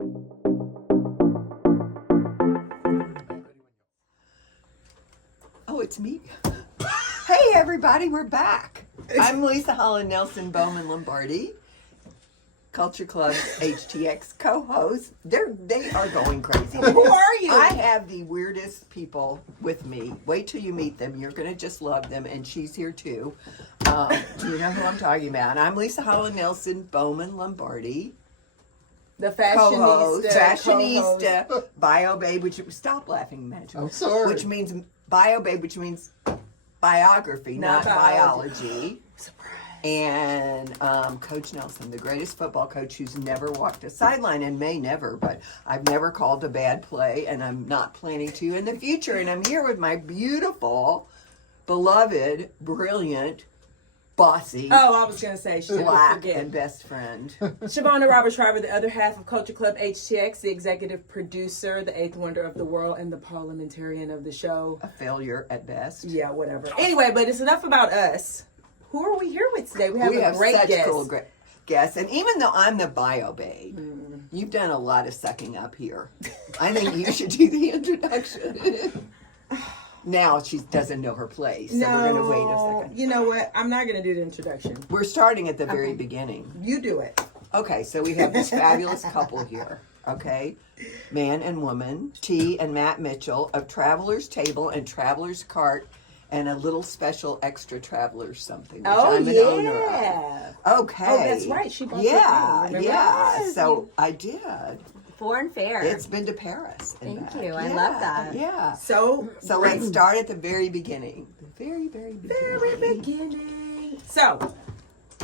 Oh, it's me. Hey, everybody, we're back. I'm Leisa Holland-Nelson, Bowman Lombardi, Culture Club HTX co-host. They are going crazy. Who are you? I have the weirdest people with me. Wait till you meet them. You're going to just love them, and she's here too. You know who I'm talking about. I'm Leisa Holland-Nelson, Bowman Lombardi. The fashionista, bio babe, which stop laughing, Magic. I'm sorry. Which means bio babe, which means biography, not biology. Surprise. And Coach Nelson, the greatest football coach who's never walked a sideline and may never, but I've never called a bad play, and I'm not planning to in the future. And I'm here with my beautiful, beloved, brilliant, bossy, Oh, I was going to say, black, and best friend. Shavonnah Robert Schreiber, the other half of Culture Club HTX, the executive producer, the eighth wonder of the world, and the parliamentarian of the show. A failure at best. Yeah, whatever. Anyway, but it's enough about us. Who are we here with today? We have a great such guest. cool guests. And even though I'm the bio babe, you've done a lot of sucking up here. I think you should do the introduction. Now she doesn't know her place, so we're going to wait a second. You know what? I'm not going to do the introduction. We're starting at the very beginning. You do it. Okay, so we have this fabulous couple here, okay? Man and woman, T and Matt Mitchell of Traveler's Table and Traveler's Cart and a little special extra Traveler's something, which I'm an owner of. Okay. Oh, that's right. She bought yeah, your thing, yeah. Yes, So I did. Foreign fair. It's been to Paris. Thank you. I love that. Yeah. So Let's start at the very beginning. The very, very beginning. very beginning. So,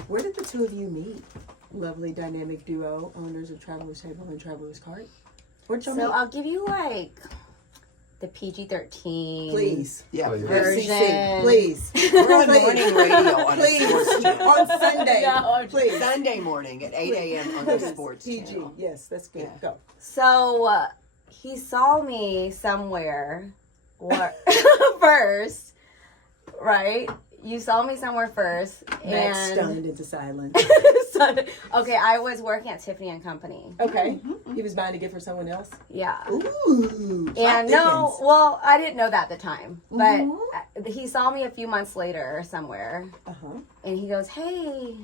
where did the two of you meet? Lovely dynamic duo, owners of Traveler's Table and Traveler's Cart. Where'd y'all So meet? I'll give you like the PG-13 Please. Yeah. version. FCC, please. We're on morning radio on a Please. sports channel. On Sunday. No, Please. Sunday morning at 8 a.m. on the sports PG. channel. Yes, that's good. Yeah. Go. So he saw me somewhere first, right? You saw me somewhere first. Matt And stunned into silence. okay, I was working at Tiffany and Company. Okay. He was buying a gift for someone else? Yeah. Ooh. And no, well, I didn't know that at the time, but he saw me a few months later somewhere, and he goes, "Hey,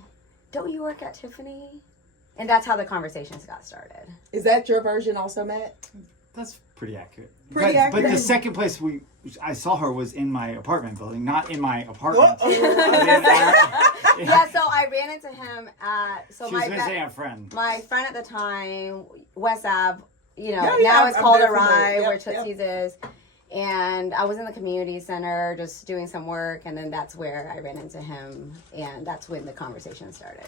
don't you work at Tiffany?" And that's how the conversations got started. Is that your version also, Matt? That's pretty accurate. Pretty But accurate. the second place I saw her was in my apartment building, not in my apartment. Yeah, so I ran into him at She was visiting a friend. my friend at the time, West Ave. You know, Yeah, yeah, now it's I'm called very a familiar. Rye, Yep, where yep. Tootsie's is. And I was in the community center just doing some work, and then that's where I ran into him, and that's when the conversation started.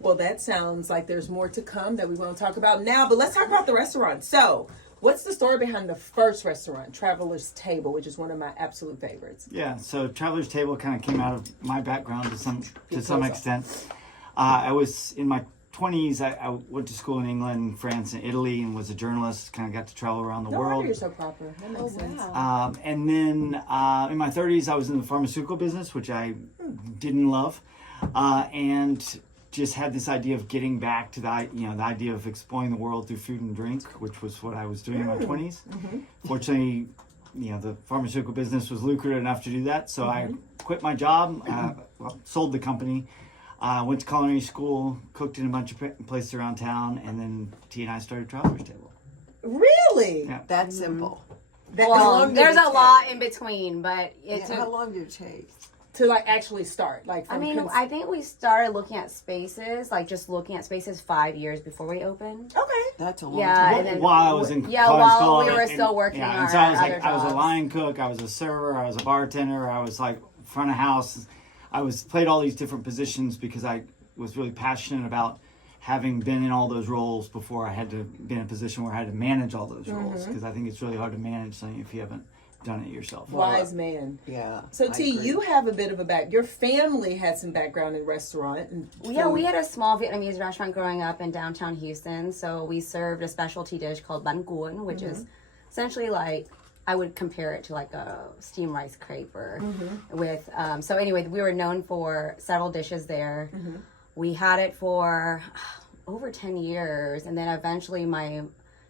Well, that sounds like there's more to come that we want to talk about now, but let's talk about the restaurant. So, what's the story behind the first restaurant, Traveler's Table, which is one of my absolute favorites? Yeah, so Traveler's Table kind of came out of my background to some extent. I was in my 20s. I went to school in England, France, and Italy, and was a journalist. Kind of got to travel around the No world. wonder you're so proper. That makes sense. And then in my 30s, I was in the pharmaceutical business, which I didn't love, and just had this idea of getting back to the idea of exploring the world through food and drink, which was what I was doing in my 20s. Fortunately, the pharmaceutical business was lucrative enough to do that, so I quit my job, sold the company. Went to culinary school, cooked in a bunch of places around town, and then T and I started Traveler's Table. Really? Yeah. That simple. That Well, long did there's it a take? lot in between, but it Yeah, took. how long did it take? to like actually start, like I from mean, I think we started looking at spaces, like just looking at spaces 5 years before we opened. okay. That's a long Yeah, time. and then While I was in yeah, culinary while school, we were and- still working yeah, our and so I was like, other I was a jobs. line cook, I was a server, I was a bartender, I was like front of house. I played all these different positions because I was really passionate about having been in all those roles before I had to be in a position where I had to manage all those roles, because I think it's really hard to manage something if you haven't done it yourself. Wise man. Yeah. So I T, agree. you have a bit of a your family had some background in restaurant and Yeah, food. we had a small Vietnamese restaurant growing up in downtown Houston. So we served a specialty dish called banh cuon, which is essentially like, I would compare it to like a steamed rice crepe or with, so anyway, we were known for several dishes there. We had it for over 10 years. And then eventually my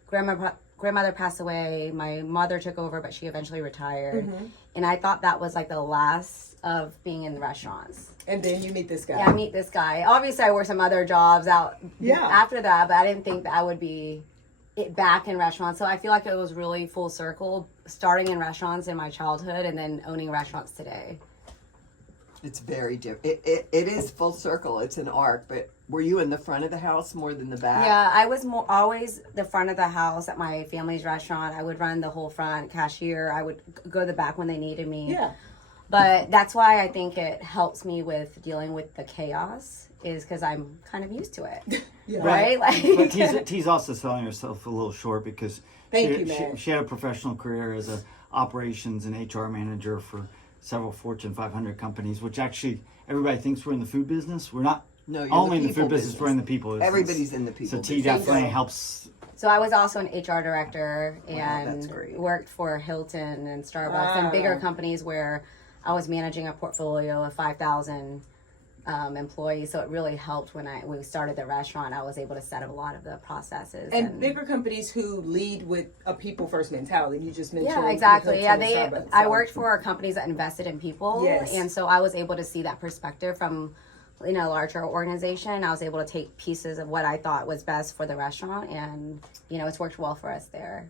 grandmother passed away. My mother took over, but she eventually retired. And I thought that was like the last of being in restaurants. And then you meet this guy. Yeah, I meet this guy. Obviously, I worked some other jobs out after that, but I didn't think that I would be back in restaurants. So I feel like it was really full circle, starting in restaurants in my childhood and then owning restaurants today. It's very different. It is full circle. It's an arc. But were you in the front of the house more than the back? Yeah, I was always the front of the house at my family's restaurant. I would run the whole front, cashier. I would go to the back when they needed me. Yeah. But that's why I think it helps me with dealing with the chaos, is because I'm kind of used to it. Right? But T's also selling herself a little short because she had a professional career as a operations and HR manager for several Fortune 500 companies, which actually everybody thinks we're in the food business. We're not. No, you're only the in the food people business. We're in the people business. Everybody's in the people So T business. definitely helps. So I was also an HR director that's and great. worked for Hilton and Starbucks and bigger companies where I was managing a portfolio of 5,000 employees. So it really helped when we started the restaurant. I was able to set up a lot of the processes. And bigger companies who lead with a people first mentality. You just mentioned. Yeah, exactly. Hilton Yeah, and Starbucks, I so. worked for companies that invested in people. Yes. And so I was able to see that perspective from a larger organization. I was able to take pieces of what I thought was best for the restaurant, and it's worked well for us there.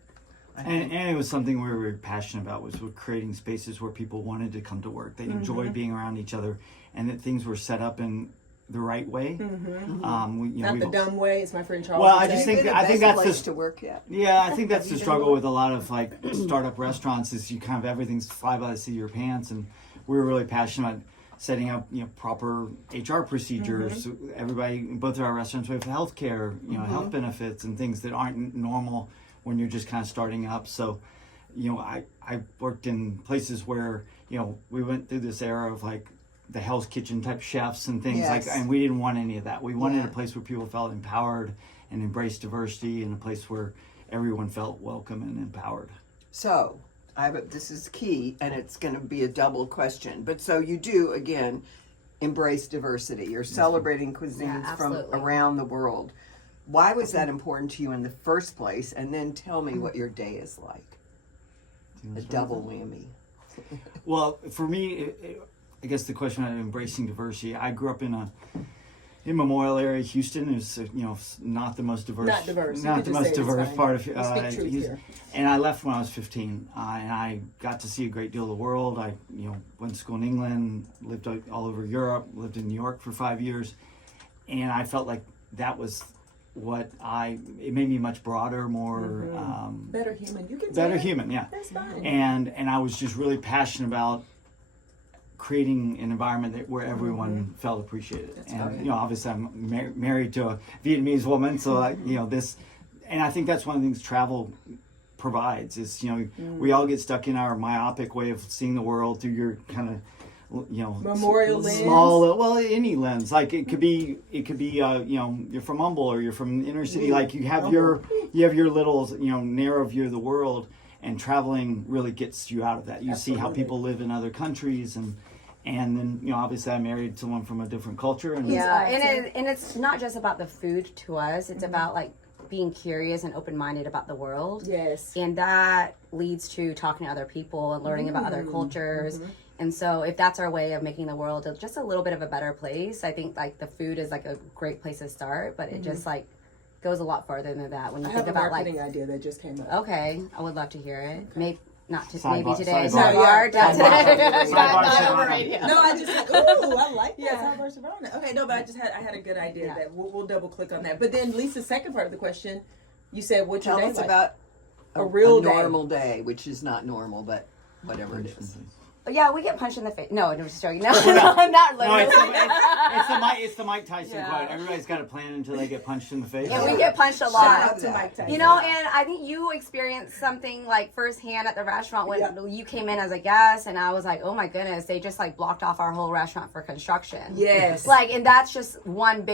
And it was something we were passionate about, was with creating spaces where people wanted to come to work. They enjoyed being around each other, and that things were set up in the right way. Not the dumb way. It's my friend Charles. Well, would I just say. think the I think best that's place the to work yet. Yeah, I think that's the struggle with a lot of like startup restaurants, is you kind of everything's fly by the seat of your pants, and we were really passionate about setting up proper HR procedures. Everybody, in both of our restaurants, we have healthcare, health benefits and things that aren't normal when you're just kind of starting up. So, I worked in places where we went through this era of like the Hell's Kitchen type chefs and things and we didn't want any of that. We wanted a place where people felt empowered and embraced diversity, and a place where everyone felt welcome and empowered. So, this is key, and it's going to be a double question. But so you do, again, embrace diversity. You're celebrating cuisines from around the world. Why was that important to you in the first place? And then tell me what your day is like. A double whammy. Well, for me, I guess the question of embracing diversity, I grew up in Memorial area, Houston is not the most diverse. Not diverse. Not the most diverse part of speak truth Houston. here. And I left when I was 15, and I got to see a great deal of the world. I went to school in England, lived all over Europe, lived in New York for 5 years, and I felt like that was it made me much broader, more better human. You can say better that. human, yeah. That's fine. And I was just really passionate about creating an environment where everyone felt appreciated. Obviously I'm married to a Vietnamese woman, so this, and I think that's one of the things travel provides is we all get stuck in our myopic way of seeing the world through your kind of Memorial lens. Small, any lens. Like it could be you're from Humble or you're from inner city. Like you have your little narrow view of the world, and traveling really gets you out of that. You see how people live in other countries, and then obviously I'm married to someone from a different culture. And and it's not just about the food to us. It's about like being curious and open-minded about the world. Yes. And that leads to talking to other people and learning about other cultures. And so if that's our way of making the world just a little bit of a better place, I think like the food is like a great place to start, but it just like goes a lot farther than that when you I think have a about marketing idea that just came up. Okay, I would love to hear it. Maybe not to, Sidebar, maybe today. sidebar. Sidebar, not today. Sidebar, Not over sidebar. radio. No, I just I like that. Sidebar Shavonnah. Okay, no, but I had a good idea Yeah. that we'll double click on that. But then Lisa's second part of the question, you said what's your Tell day us like? about a real day. normal day, which is not normal, but whatever it is. Yeah, we get punched in the face. No, I'm just joking. No, not No, literally. it's the Mike Tyson Yeah. quote. Everybody's got a plan until they get punched in the face. And we get punched a Shout lot. out to Mike Tyson. You know, and I think you experienced something like firsthand at the restaurant when you came in as a guest, and I was like, oh my goodness, they just like blocked off our whole restaurant for construction. Yes. Like, and that's just one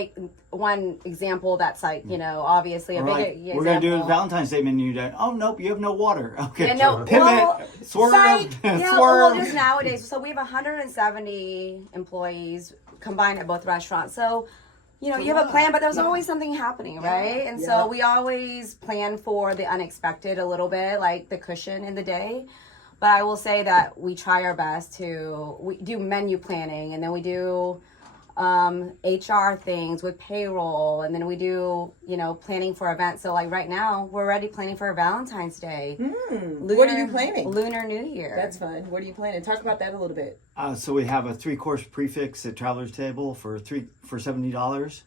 example that's like, obviously a We're big like, example. we're gonna do a Valentine's Day menu day. Oh nope, you have no water. Okay, Yeah, no, pivot, well, swerve, Psych. Yeah, swerve. well, just nowadays. So we have 170 employees combined at both restaurants. So you know, It's a you have a lot. plan, but there's Yeah. always something happening, right? And Yeah. so we always plan for the unexpected a little bit, like the cushion in the day. But I will say that we try our best we do menu planning, and then we do HR things with payroll, and then we do, you know, planning for events. So like right now, we're already planning for Valentine's Day. What are you planning? Lunar New Year. That's fun. What are you planning? Talk about that a little bit. So we have a 3-course prefix at Traveler's Table for $70,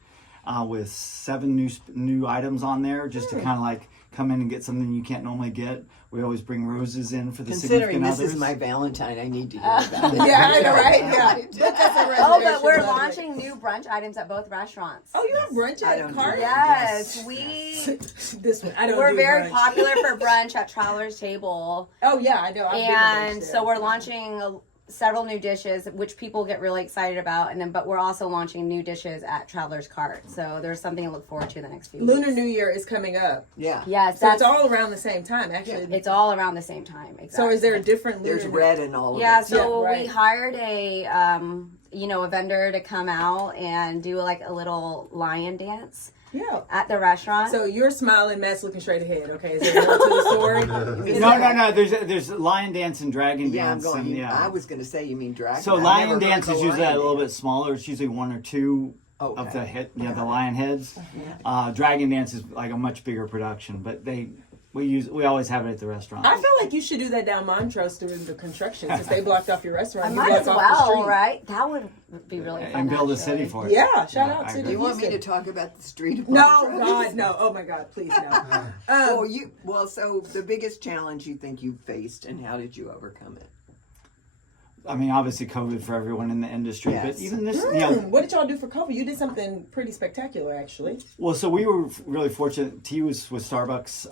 with 7 new items on there, just to kind of like come in and get something you can't normally get. We always bring roses in for the Considering significant this others. is my Valentine, I need to hear about it. Yeah, I know, right? Yeah. Book us a Oh, but reservation, we're by the way. launching new brunch items at both restaurants. Oh, you have brunch I at don't Cart? do Yes, This one. I don't we're do very brunch. popular for brunch at Traveler's Table. Oh, yeah, I know. I've been to brunch And there. so we're launching several new dishes, which people get really excited about, and then but we're also launching new dishes at Traveler's Cart. So there's something to look forward to the next few Lunar weeks. New Year is coming up. Yeah. Yes, So that's it's all around the same time, actually. it's all around the same time. Exactly. So is there a different There's Lunar red in all of Yeah, it. so Yeah, right. we hired a you know, a vendor to come out and do like a little lion dance Yeah. at the restaurant. So you're smiling, Matt's looking straight ahead. Okay, is there more to the story? No. There's lion dance and dragon Yeah, I'm dance. going. and, yeah. I was going to say you mean dragon. So I've lion never dance heard is the usually a lion little bit dance. smaller. It's usually 1 or 2 of Okay. the head, the lion heads. Dragon dance is like a much bigger production, but we always have it at the restaurant. I feel like you should do that down Montrose during the construction since they blocked off your restaurant. I You might block as off the well, street. right? That would be really fun. and build a actually. city for it. Yeah, shout out I to agree. Do you want me to Houston. talk about the street? of No, Montrose? God, no. Oh my God, please no. So the biggest challenge you think you faced, and how did you overcome it? I mean, obviously COVID for everyone in the industry, Yes. but even this, What did y'all do for COVID? You did something pretty spectacular, actually. well, so we were really fortunate. T was with Starbucks,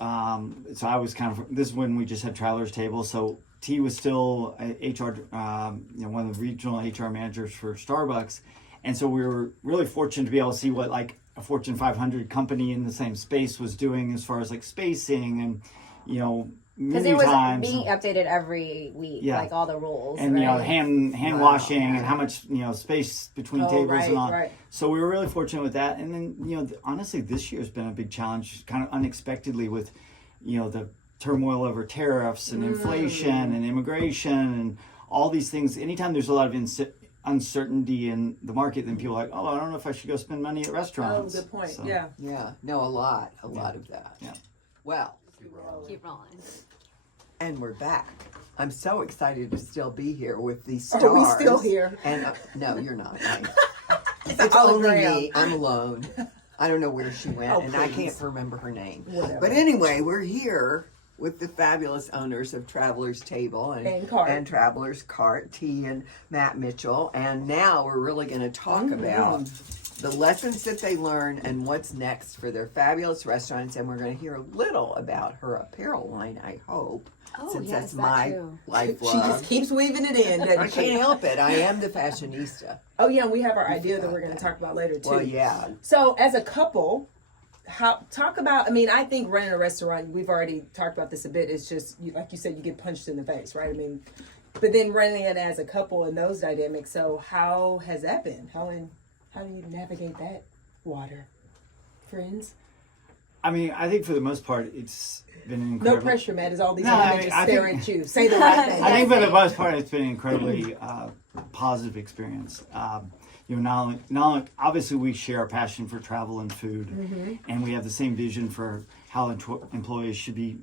so I was this is when we just had Traveler's Table. So T was still a HR, one of the regional HR managers for Starbucks, and so we were really fortunate to be able to see what like a Fortune 500 company in the same space was doing as far as like spacing and Because menu it was times. being updated every week, Yeah. like all the rules. And right? hand washing and how much space between tables right, and all. right. So we were really fortunate with that. And then honestly, this year's been a big challenge, kind of unexpectedly with the turmoil over tariffs and inflation and immigration and all these things. Anytime there's a lot of uncertainty in the market, then people are like, oh, I don't know if I should go spend money at Oh, restaurants. good point. So- Yeah. Yeah, no, a lot of that. Yeah. Well, Keep rolling. and we're back. I'm so excited to still be here with these stars. Are we still here? And no, you're not. It's It's a only hologram. me. I'm alone. I don't know where she went, Oh, and I please. can't remember her name. Whatever. But anyway, we're here with the fabulous owners of Traveler's Table And Cart. and Traveler's Cart, T and Matt Mitchell. And now we're really going to talk about the lessons that they learn and what's next for their fabulous restaurants. And we're going to hear a little about her apparel line, I hope, Oh, since yes, that's that my too. life She just love. keeps weaving it in, doesn't I she? can't help it. I am the fashionista. Oh, yeah, and we have our idea that forgot we're going to that. talk about later, too. Well, yeah. So, as a couple, I think running a restaurant, we've already talked about this a bit, it's just, like you said, you get punched in the face, right? I mean, but then running it as a couple and those dynamics, so how has that been? How do you navigate that water? Friends? I mean, I think for the most part, it's been incredible. No pressure, Matt, as all these No, women I mean, just I stare think- at you. Say the right thing. I think for the most part, it's been an incredibly positive experience. Not only obviously we share our passion for travel and food, and we have the same vision for how employees should be,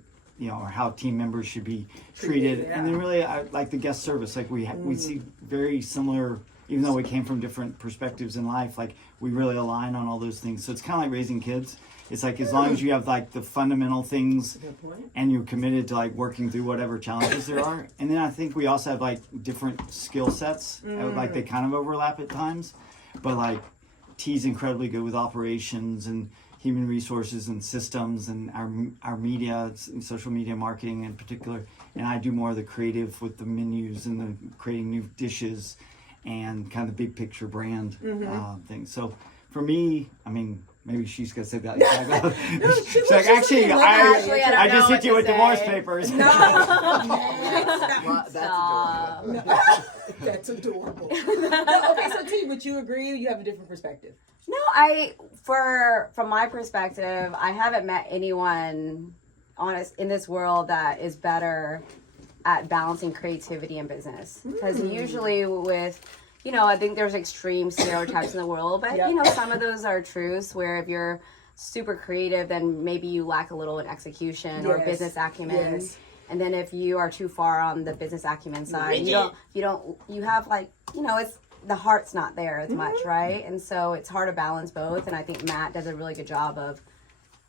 or how team members should be treated. yeah. And then really, I like the guest service. Like we see very similar, even though we came from different perspectives in life. Like we really align on all those things. So it's kind of like raising kids. It's like as long as you have like the fundamental things Good point. and you're committed to like working through whatever challenges there are. And then I think we also have like different skill sets. Like they kind of overlap at times, but like T's incredibly good with operations and human resources and systems and our media, social media marketing in particular. And I do more of the creative with the menus and the creating new dishes and kind of the big picture brand things. So for me, I mean, maybe she's gonna say that. She's like, actually, Actually, I don't I just know hit you what with to divorce say." papers. Well, that's adorable. That's adorable. No, okay, so T, would you agree? You have a different perspective. No, from my perspective, I haven't met anyone in this world that is better at balancing creativity and business. Because usually with, I think there's extreme stereotypes in the world, but some of those are truths where if you're super creative, then maybe you lack a little in execution or business acumen. Yes. And then if you are too far on the business acumen side, you have it's the heart's not there as much, right? And so it's hard to balance both. And I think Matt does a really good job of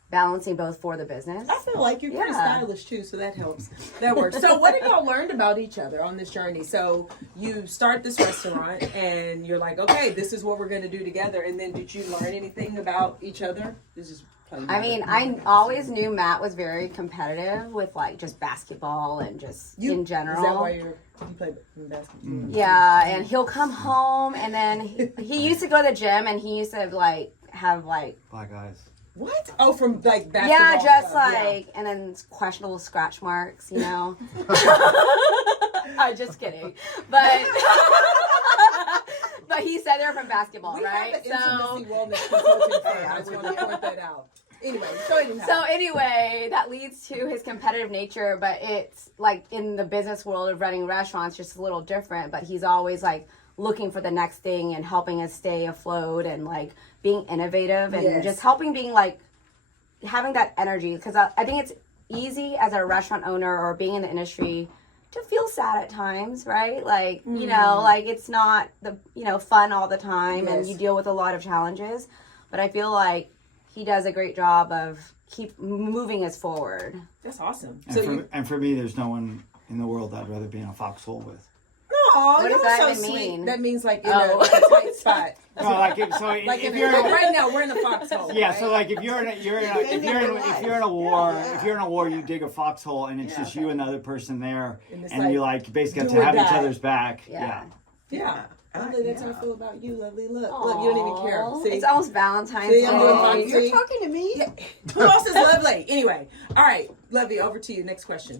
balancing both for the business. I feel like you're pretty stylish too, so that helps. That works. So what have y'all learned about each other on this journey? So you start this restaurant and you're like, okay, this is what we're going to do together. And then did you learn anything about each other? I always knew Matt was very competitive with just basketball and just in general. Is that why you play basketball? Yeah, and he'll come home and then he used to go to the gym and he used to have black eyes. What? Oh, from basketball. Yeah, just and then questionable scratch marks, I'm just kidding. But but he said they're from basketball, right? Have an intimacy wellness consulting firm. I just want to point that out. Anyway, that leads to his competitive nature, but it's in the business world of running restaurants, just a little different. But he's always looking for the next thing and helping us stay afloat and being innovative and just helping having that energy. Because I think it's easy as a restaurant owner or being in the industry to feel sad at times, right? It's not fun all the time and you deal with a lot of challenges. But I feel like he does a great job of keep moving us forward. That's awesome. And for me, there's no one in the world I'd rather be in a foxhole with. Oh, what does that even mean? That means in a tight spot. No, if you're right now we're in a foxhole. Yeah, right? so if you're in a war, you dig a foxhole and it's just you and the other person there, and you basically have to have each other's back. Yeah. Lovely, that's how I feel about you, Lovely. Look, you don't even care. See? It's almost Valentine's Day. You're talking to me? Yeah. Who else is Lovely? Anyway, all right, Lovely, over to you. Next question.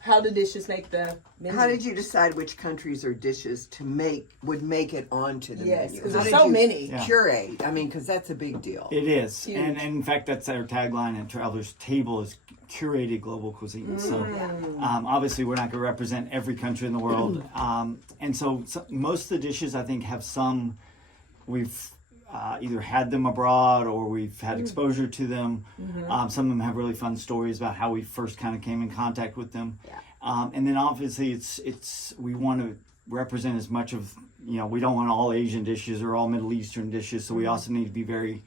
How do dishes make the menu? How did you decide which countries or dishes would make it onto the menu? Because there's so many. Curate. Because that's a big deal. It is. And in fact, that's our tagline at Traveler's Table is curated global cuisine. So obviously we're not going to represent every country in the world. And so most of the dishes, I think, have we've either had them abroad or we've had exposure to them. Some of them have really fun stories about how we first kind of came in contact with them. And then obviously we want to represent as much of, we don't want all Asian dishes or all Middle Eastern dishes. So we also need to be very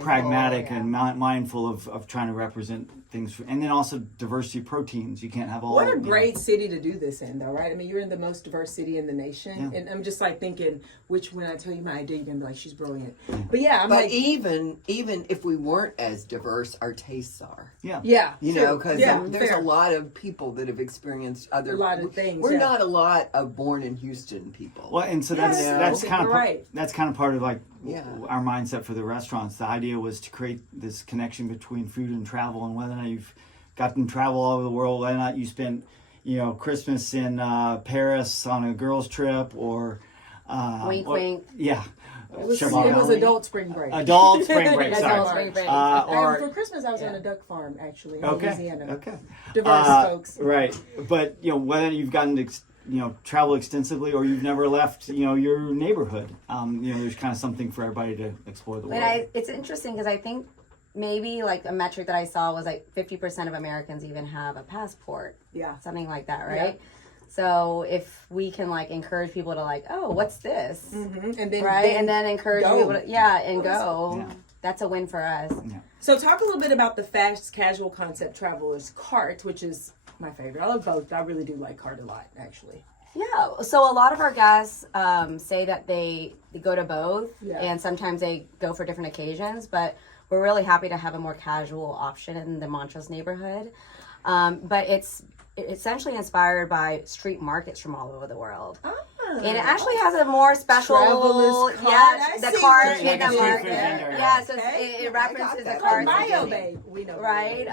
pragmatic and mindful of trying to represent things, and then also diversity of proteins. You can't have all. What a great city to do this in, though, right? You're in the most diverse city in the nation, and I'm just thinking, when I tell you my idea, you're gonna be like, she's brilliant. But even if we weren't as diverse, our tastes are. Because there's a lot of people that have experienced a lot of things. We're not a lot of born in Houston people. Well, and so that's kind of part of our mindset for the restaurants. The idea was to create this connection between food and travel, and whether or not you've gotten to travel all over the world, whether or not you spent Christmas in Paris on a girls trip or wink. Yeah. It was adult spring break. Adult spring break, sorry. Adult spring break. And for Christmas, I was on a duck farm, actually, in Louisiana. Okay. Diverse folks. Right. But, whether you've gotten to travel extensively or you've never left, your neighborhood, there's kind of something for everybody to explore the world. And it's interesting because I think maybe a metric that I saw was 50% of Americans even have a passport. Yeah. Something like that, right? Yeah. So if we can encourage people to oh, what's this? Mm-hmm. And then and then encourage people to go. Yeah. That's a win for us. Yeah. So talk a little bit about the fast casual concept Traveler's Cart, which is my favorite. I love both. I really do like Cart a lot, actually. Yeah. So a lot of our guests say that they go to both, and sometimes they go for different occasions. But we're really happy to have a more casual option in the Montrose neighborhood. But it's essentially inspired by street markets from all over the world. And it actually has a more special, Traveler's card. yeah, I the see card what you in the did market. there. Yeah, so Okay. it references the that. cards. Bio babe. We know. Right,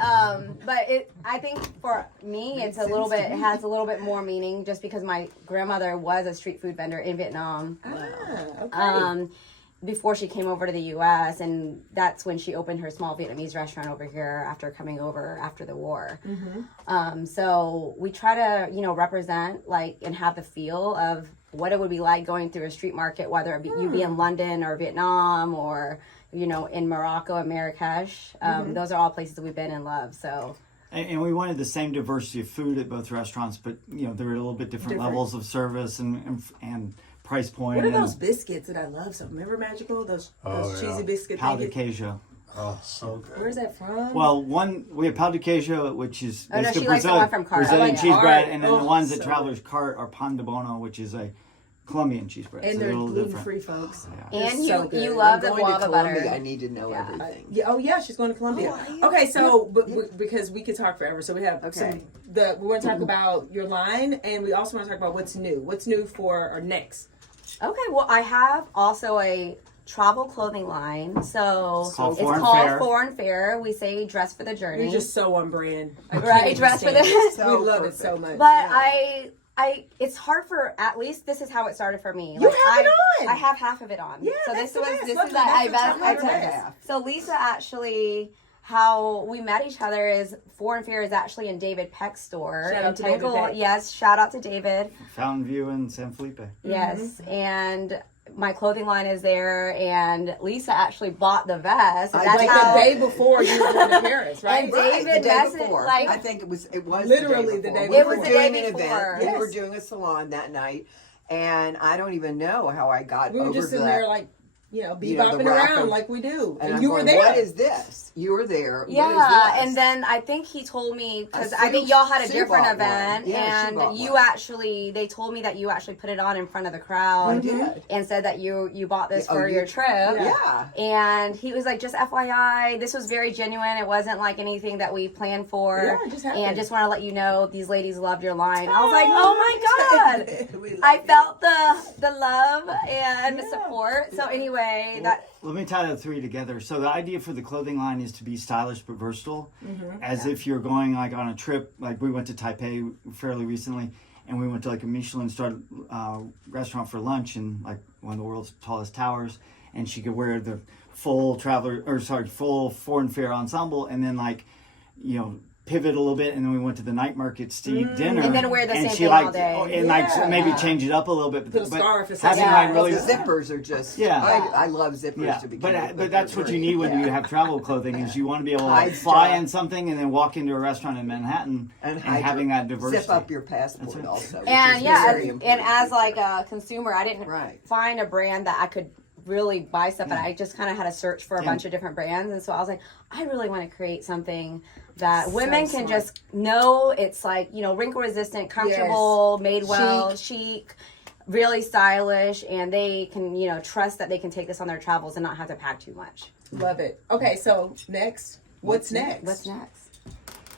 but I think for me, it's a little bit. It has a little bit more meaning, just because my grandmother was a street food vendor in Vietnam. Okay. Before she came over to the U.S., and that's when she opened her small Vietnamese restaurant over here after coming over after the war. So we try to, represent and have the feel of what it would be like going through a street market, whether it be you be in London or Vietnam or in Morocco and Marrakesh. Those are all places that we've been and love. So. And we wanted the same diversity of food at both restaurants, but there were a little bit different levels of service and price point. What are those biscuits that I love? So remember Magical? Those cheesy biscuits. Powdered Queijo. Oh, so good. Where's that from? Well, we have powdered Queijo, which is Oh, no, basically she likes the one from Cart. Brazilian I like cheese Cart. bread, and then the Oh, ones at so Traveler's Cart are pan de bono, which is a Colombian cheese bread. and so they're a little gluten different. free, folks. Yeah. And so good. you love the I'm going to guava Colombia. butter. I need to know everything. Yeah, she's going to Colombia. Okay, so because we could talk forever, so we have we want to talk about your line, and we also want to talk about what's new. What's new for our next? Okay, well, I have also a travel clothing line. So It's called Foreign Fair. We say dress for the journey. You're just so on brand. I Right, can't dress for understand the- it. So we love perfect. it so much. But it's hard for, at least this is how it started for me. You have it on. I have half of it on. Yeah, so that's this the was best. this Look, is that's I the bet top I of the took best. So Lisa actually, how we met each other is Foreign Fair is actually in David Peck's store. Shout in out to David Temple. Peck. Yes, shout out to David. Fountain View in San Felipe. Yes, and my clothing line is there, and Lisa actually bought the vest. And I that's did. how, The day before you were going to Paris, right? And Right, David the day messaged, before. like- I think it was Literally the day We before. were It was the day doing an before. event. We Yes. were doing a salon that night, and I don't even know how I got We were over just to in that. there like, the bebopping rack around of- like we do. and And I'm you were going, there. What is this? You were there. What is Yeah, this? and then I think he told me, because Sue- I think y'all had a Sue different bought event, one. Yeah, she and bought you one. actually, they told me that you actually put it on in front of the crowd. I did. And said that you bought this Oh, for you- your trip. Yeah. And he was like, just FYI, this was very genuine. It wasn't like anything that we planned for. Yeah, it just happened. And just want to let you know, these ladies loved your line. I was like, oh my God. We love I it. felt the love and the Yeah. support. So anyway, that Let me tie the three together. So the idea for the clothing line is to be stylish but versatile, as if you're going like on a trip. Like we went to Taipei fairly recently, and we went to like a Michelin-starred restaurant for lunch in like one of the world's tallest towers, and she could wear the full full Foreign Fair ensemble, and then pivot a little bit, and then we went to the night markets to eat dinner, And then wear the same she thing liked, all day. and Yeah. maybe change it up a little bit. Put a but scarf or having something. like Yeah. really The zippers are just. Yeah. I love zippers yeah, to begin with. but that's what you need when you have travel clothing is you want to be able to Hide fly stuff. in something and then walk into a restaurant in Manhattan and hide having your- that diversity. Zip up your passport right. also. which and is yeah, very and important. as like a consumer, I didn't Right. find a brand that I could really buy stuff, and I just kind of had to search for a Yeah. bunch of different brands, and so I was like, I really want to create something that So women can smart. just know it's like wrinkle resistant, comfortable, made well, chic, really stylish, and they can trust that they can take this on their travels and not have to pack too much. Love it. Okay, so next. What's next? What's next?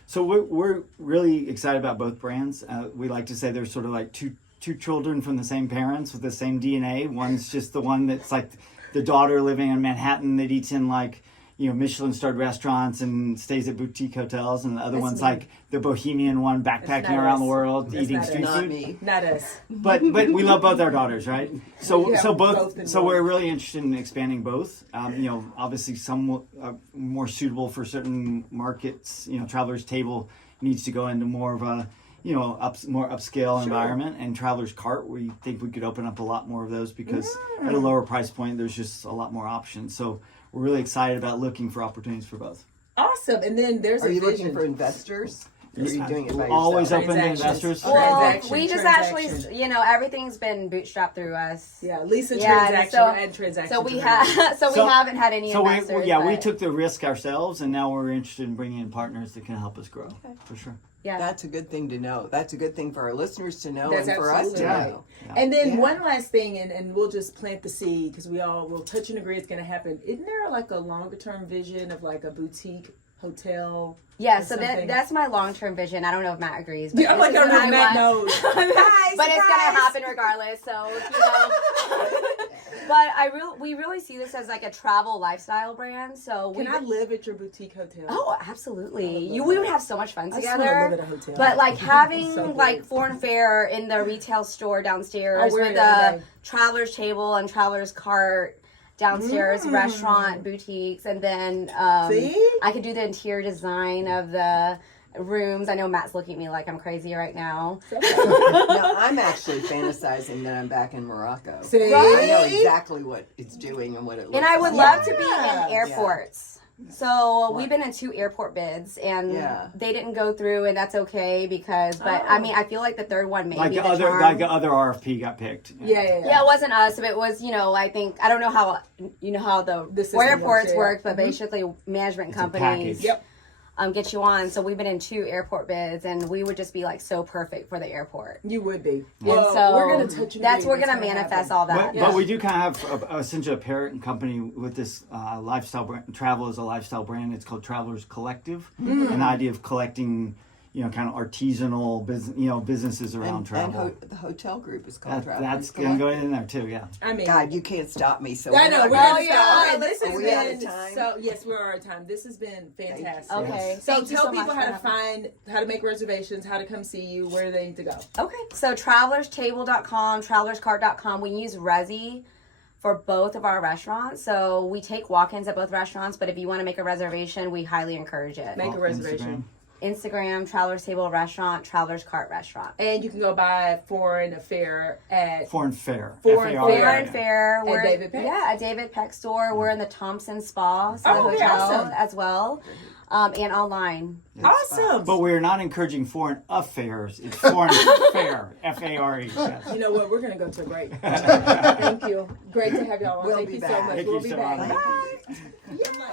So we're really excited about both brands. We like to say they're sort of like two children from the same parents with the same DNA. One's just the one that's like the daughter living in Manhattan that eats in like Michelin-starred restaurants and stays at boutique hotels, and the other one's me. like the bohemian one backpacking not around the us. world That's eating not street us. Not food. me. Not us. But we love both our daughters, right? So Yeah, both in we're both. really interested in expanding both. Obviously some more suitable for certain markets. Traveler's Table needs to go into more of a more upscale environment, and Traveler's Cart, we think we could open up a lot more of those because at a lower price point, there's just a lot more options. So we're really excited about looking for opportunities for both. Awesome. And then there's Are a you vision. looking for investors? Or are you doing it by yourself? Always open to Transactions. investors. Well, Transaction, we just transaction. actually, everything's been bootstrapped through us. Yeah, Lisa Yeah, transaction so- and transaction. So we to have, her. we haven't had any So investors. we but- took the risk ourselves, and now we're interested in bringing in partners that can help us grow for sure. yeah. That's a good thing to know. That's a good thing for our listeners to know That's and for us to absolutely know. And then Yeah. one last thing, and we'll just plant the seed because we all will touch and agree it's going to happen. Isn't there like a longer term vision of like a boutique hotel. Yeah, or so something. that's my long-term vision. I don't know if Matt agrees. But Yeah, I'm this like, is I don't know what if Matt want. knows. But it's gonna happen regardless. So, but we really see this as like a travel lifestyle brand. So Can I live at your boutique hotel? Oh, absolutely. We would have so much fun I just wanna together. live at a hotel. But like having So good. like foreign fare in the retail store downstairs wear with it every a day. traveler's table and traveler's cart downstairs, restaurant, boutiques, and then See? I could do the interior design of the rooms. I know Matt's looking at me like I'm crazy right now. No, I'm actually fantasizing that I'm back in Morocco. See? I know exactly what it's doing and what it looks And I would like. love to be in airports. So we've been in 2 airport bids and they didn't go through, and that's okay because. But I mean, I feel like the third one maybe Like the other RFP got picked. Yeah. Yeah, it wasn't us. It was, I think I don't know how the system airports works, yeah. work, but basically management It's a companies package. Yep. get you on. So we've been in 2 airport bids, and we would just be like so perfect for the airport. You would be. And Well, so we're gonna touch. we're gonna manifest all that. But we do kind of have essentially a parent company with this lifestyle brand. Travel is a lifestyle brand. It's called Travelers Collective, and the idea of collecting, kind of artisanal businesses around travel. And the hotel group is called Travelers That's gonna Collective. go in there too. Yeah. I mean, God, you can't stop me. So I know. we're We're not out gonna of stop. time. This has Are we out of been time? so. Yes, we're out of time. This has been fantastic. you. Okay. So Thank you tell so people much how for to having me. how to make reservations, how to come see you, where they need to go. Okay. So travelerstable.com, travelerscart.com. We use Resi for both of our restaurants. So we take walk-ins at both restaurants, but if you want to make a reservation, we highly encourage it. Make a reservation. Instagram, Travelers Table Restaurant, Travelers Cart Restaurant. And you can go buy Foreign Affair at Foreign Fair. Foreign F-A-R-E. Fair and Fair. We're David Peck? Yeah, at David Peck store. We're in the Thompson Spa, so Oh, the okay, hotel awesome. as well. And online. Awesome. But we're not encouraging foreign affairs. It's foreign fair. F-A-R-E. Yes. You know what? We're going to go to a break. Thank you. Great to have y'all on. We'll Thank be you so back. much. Thank We'll you be so back. much. Bye. Yeah.